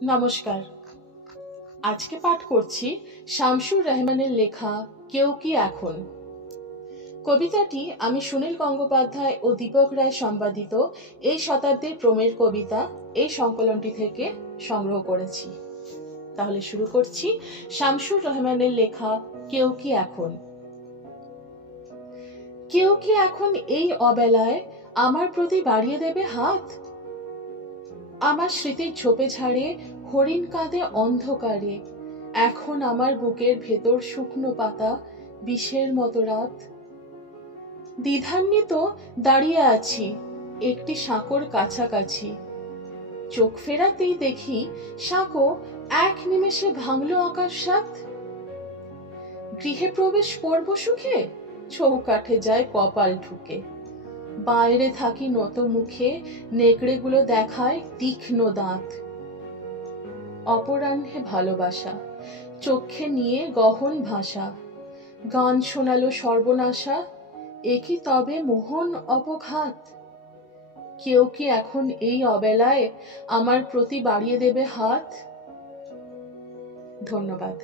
নমস্কার। আজকে পাঠ করছি শামসুর রহমানের লেখা কেউ কি এখন। কবিতাটি আমি সুনীল গঙ্গোপাধ্যায় ও দীপক রায় সম্পাদিত এই শতাব্দীর প্রমের কবিতা এই সংকলনটি থেকে সংগ্রহ করেছি। তাহলে শুরু করছি শামসুর রহমানের লেখা কেউ কি এখন। কেউ কি এখন এই অবেলায় আমার প্রতি বাড়িয়ে দেবে হাত? আমার স্মৃতির ঝোপে ঝাড়ে হরিণ কাঁদে অন্ধকারে, এখন আমার বুকের ভেতর শুকনো পাতা বিষের মতো রাত। দ্বিধান্বিত দাঁড়িয়ে আছি একটি সাঁকোর কাছাকাছি, চোখ ফেরাতেই দেখি সাঁকো এক নিমেষে ভাঙলো আকাশ সাত। গৃহে প্রবেশ করব সুখে, চৌকাঠে যায় কপাল ঠুকে, বাইরে থাকি নত মুখে, নেকড়েগুলো দেখায় তীক্ষ্ণ দাঁত। অপরাহ্নে ভালোবাসা চোখে নিয়ে গহন ভাষা, গান শোনালো সর্বনাশা, একই তবে মোহন অপঘাত। কেউ কি এখন এই অবেলায় আমার প্রতি বাড়িয়ে দেবে হাত? ধন্যবাদ।